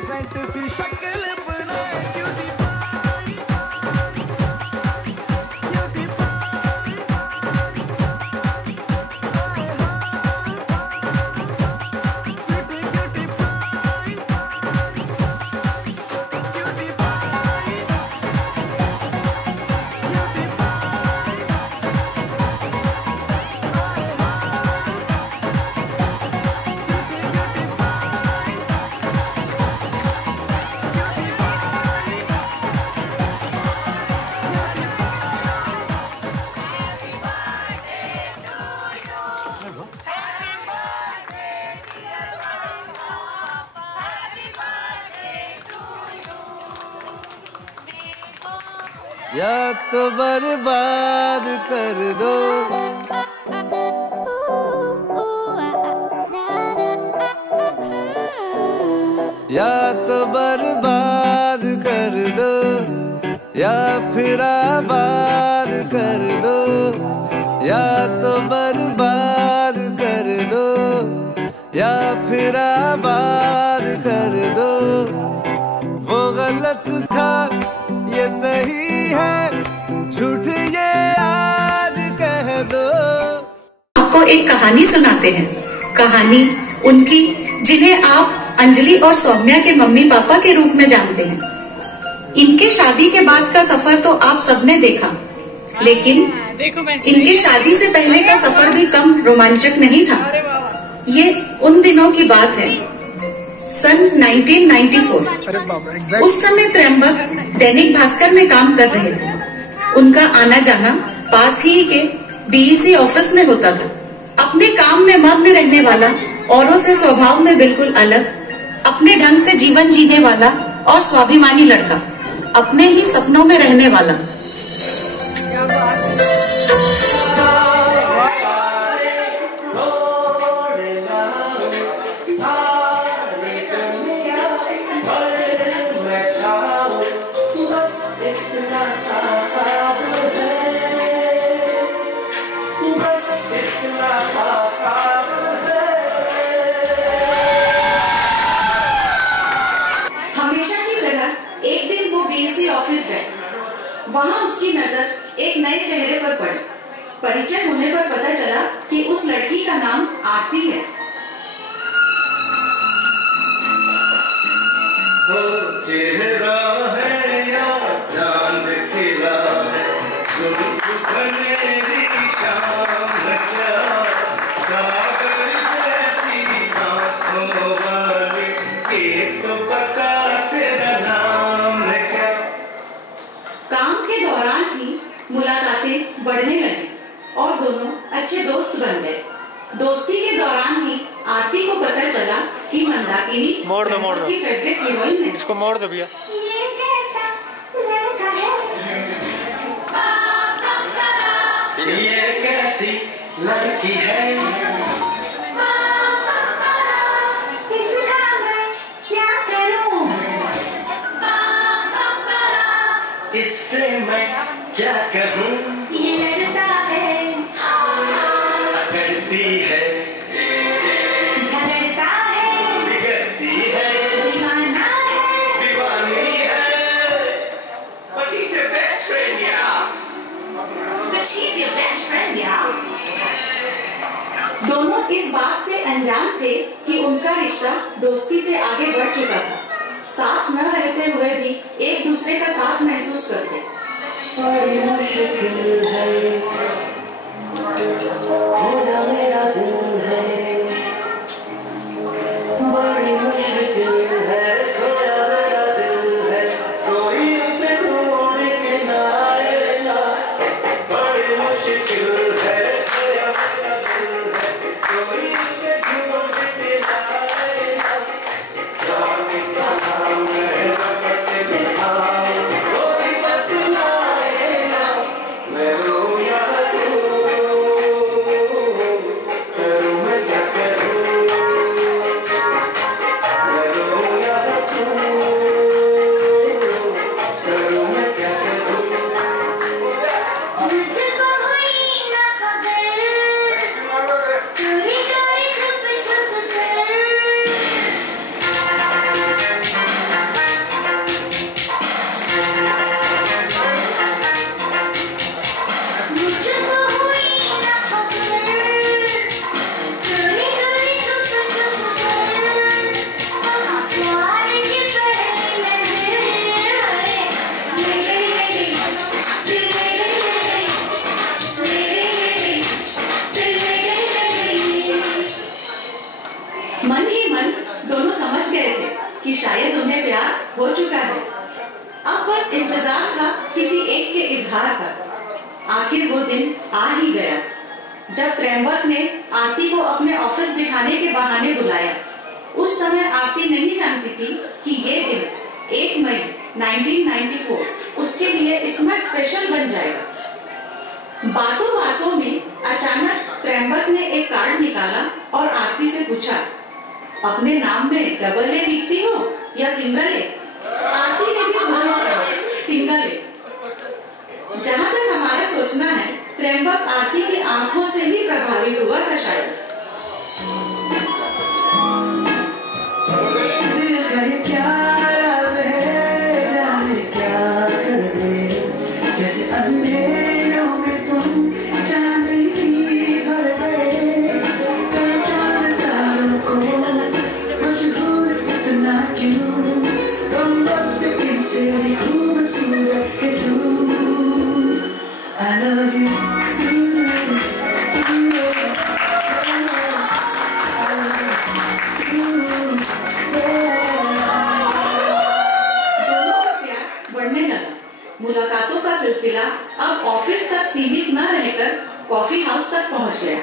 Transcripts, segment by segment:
Innocent सी शक्ल बनाए cutie या तो बर्बाद कर दो या तो बर्बाद कर दो या फिर आबाद कर दो या तो बर्बाद कर दो या फिर आबाद कर दो वो गलत था ये सही है झूठ ये आज कह दो। आपको एक कहानी सुनाते हैं, कहानी उनकी जिन्हें आप अंजलि और सौम्या के मम्मी पापा के रूप में जानते हैं। इनके शादी के बाद का सफर तो आप सबने देखा, लेकिन इनके शादी से पहले का सफर भी कम रोमांचक नहीं था। ये उन दिनों की बात है, सन 1994। उस समय त्र्यंबक दैनिक भास्कर में काम कर रहे थे। उनका आना जाना पास ही के बीईसी ऑफिस में होता था। अपने काम में मग्न रहने वाला, औरों से स्वभाव में बिल्कुल अलग, अपने ढंग से जीवन जीने वाला और स्वाभिमानी लड़का, अपने ही सपनों में रहने वाला। वहाँ उसकी नजर एक नए चेहरे पर पड़ी। परिचय होने पर पता चला कि उस लड़की का नाम आरती है। तो चेहरा है या चांद खिला है, शाम है, सागर जैसी आँखों वाली, एक तो बता तेरा नाम है क्या। काम के दौरान ही मुलाकातें बढ़ने लगी और दोनों अच्छे दोस्त बन गए। दोस्ती के दौरान ही आरती को पता चला कि मंदाकिनी की फेवरेट हीरोइन है। इसको मोड़ दो भैया। ये कैसा लड़का है, ये कैसी लड़की है, इसका मैं क्या करूं, इससे मैं क्या कहूँ। ये लगता है, करती है, झगड़ता है, बिगड़ती है, दीवाना है, दीवानी है। But he's your best friend, yeah. But she's your best friend, yeah. दोनों इस बात से अनजान थे कि उनका रिश्ता दोस्ती से आगे बढ़ चुका था। साथ न रहते हुए भी एक दूसरे का साथ महसूस करते। बड़ी मुश्किल है, खोना मेरा दिल है, बड़ी मुश्किल है, खोना मेरा दिल है, कोई उसे ढूंढ के ना आएगा। बड़ी मुश्किल है, खोना मेरा दिल है, कोई उसे ढूंढ के ना आएगा। जाने का नाम है, वक्त लिखा, कोई बतलाएगा। मैं रोया करूँ हो चुका है। अब बस इंतजार था किसी एक के इजहार का। आखिर वो दिन आ ही गया जब त्र्यंबक ने आरती को अपने ऑफिस दिखाने के बहाने बुलाया। उस समय आरती नहीं जानती थी कि ये दिन 1 मई 1994 उसके लिए इतना स्पेशल बन जाएगा। बातों बातों में अचानक त्र्यंबक ने एक कार्ड निकाला और आरती से पूछा, अपने नाम में डबल ए लिखती हो या सिंगल ए? आरती ने भी बोला, सिंगल ए। जहां तक हमारा सोचना है, त्र्यंबक आरती की आंखों से ही प्रभावित हुआ था शायद। मुलाकातों का सिलसिला अब ऑफिस तक सीमित न रहकर कॉफी हाउस तक पहुंच गया।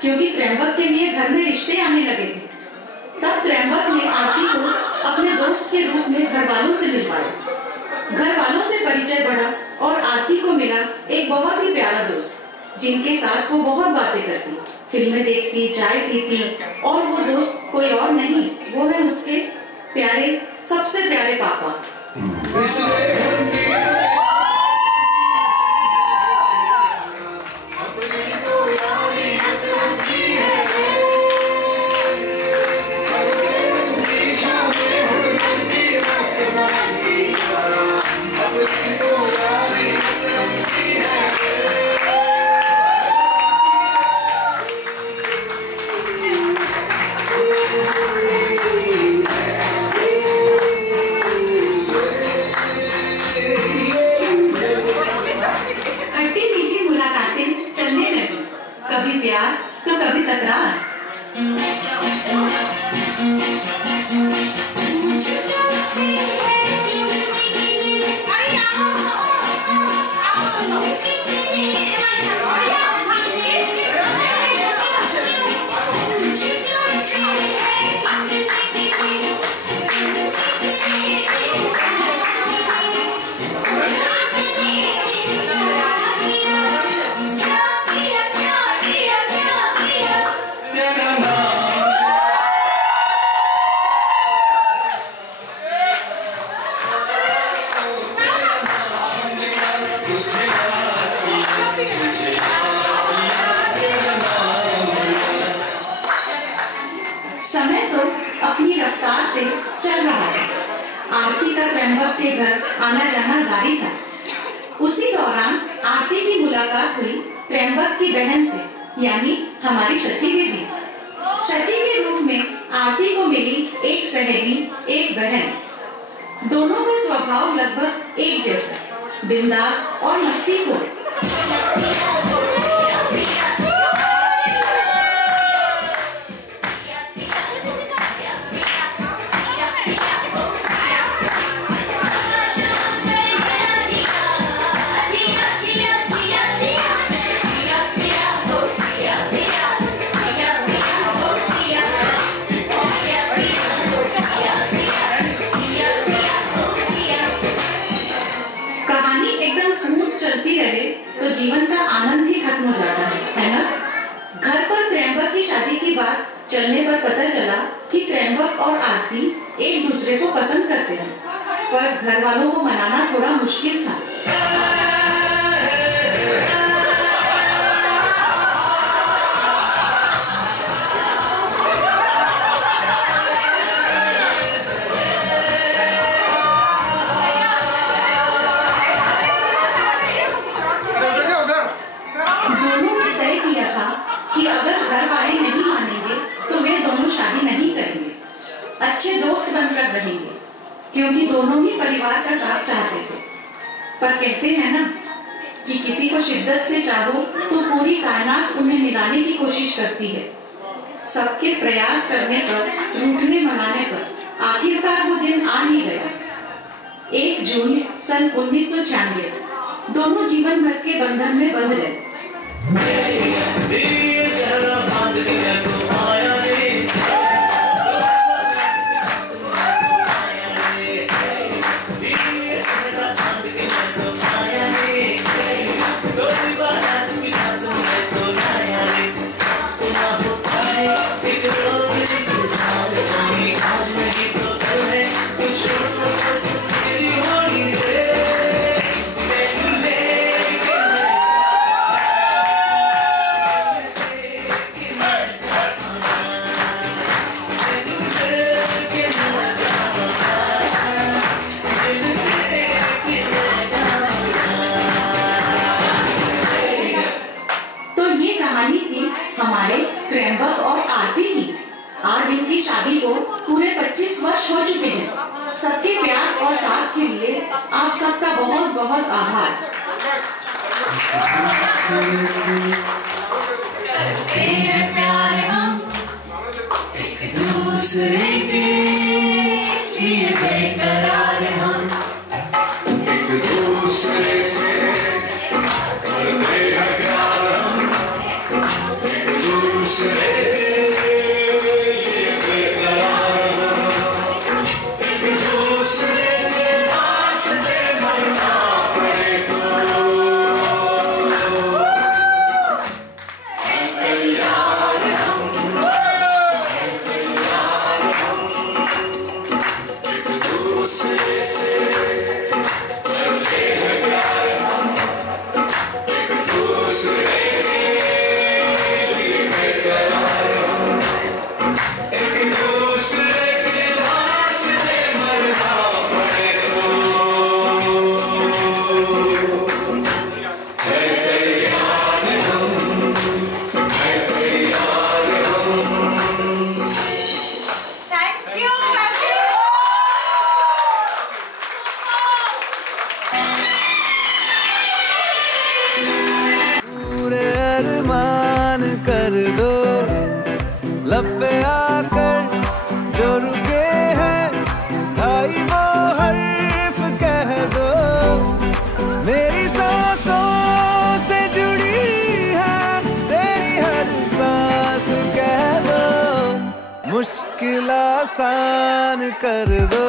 क्योंकि त्र्यंबक के लिए घर में रिश्ते आने लगे थे। तब त्र्यंबक ने आरती को अपने दोस्त के रूप में घर वालों से मिलवाया। घर वालों से परिचय बढ़ा और आरती को मिला एक बहुत ही प्यारा दोस्त, जिनके साथ वो बहुत बातें करती, फिल्में देखती, चाय पीती। और वो दोस्त कोई और नहीं, वो है उसके प्यारे, सबसे प्यारे पापा। कभी प्यार तो कभी तकरार। समय तो अपनी रफ्तार से चल रहा था। आरती का त्र्यंबक के घर आना जाना जारी था। उसी दौरान आरती की मुलाकात हुई त्र्यंबक की बहन से, यानी हमारी शची दीदी। शची के रूप में आरती को मिली एक सहेली, एक बहन। दोनों का स्वभाव लगभग एक जैसा, बिंदास और मस्तीखोर। स्मूथ चलती रहे तो जीवन का आनंद ही खत्म हो जाता है ना? घर पर त्र्यंबक की शादी की बात चलने पर पता चला कि त्र्यंबक और आरती एक दूसरे को पसंद करते हैं, पर घर वालों को मनाना थोड़ा मुश्किल था। क्योंकि दोनों ही परिवार का साथ चाहते थे। पर कहते हैं ना कि किसी को शिद्दत से चाहो तो पूरी कायनात उन्हें मिलाने की कोशिश करती है। सबके प्रयास करने पर, रूठने मनाने पर आखिरकार वो दिन आ ही गया। 1 जून सन 1996 दोनों जीवन भर के बंधन में बंध गए। हमारे त्र्यंबक और आरती की। आज इनकी शादी को पूरे 25 वर्ष हो चुके हैं। सबके प्यार और साथ के लिए आप सबका बहुत बहुत आभार। करते हैं प्यार हम एक दूसरे के लिए, बेकरार हम एक दूसरे से करते हैं प्यार हम एक दूसरे के लिए बेकरार हम एक दूसरे के वास्ते मरना पड़े तो तैयार हम एक दूसरे से करते हैं प्यार हम एक दूसरे के लिए बेकरार हम एक दूसरे के वास्ते मरना पड़े तो है तैयार हम है तैयार हम। पूरे अरमान कर दो, लब पे आकर जो रुके हैं भाई वो हर्फ कह दो। मेरी सांसों से जुड़ी है तेरी हर सांस कह दो। मुश्किल आसान कर दो।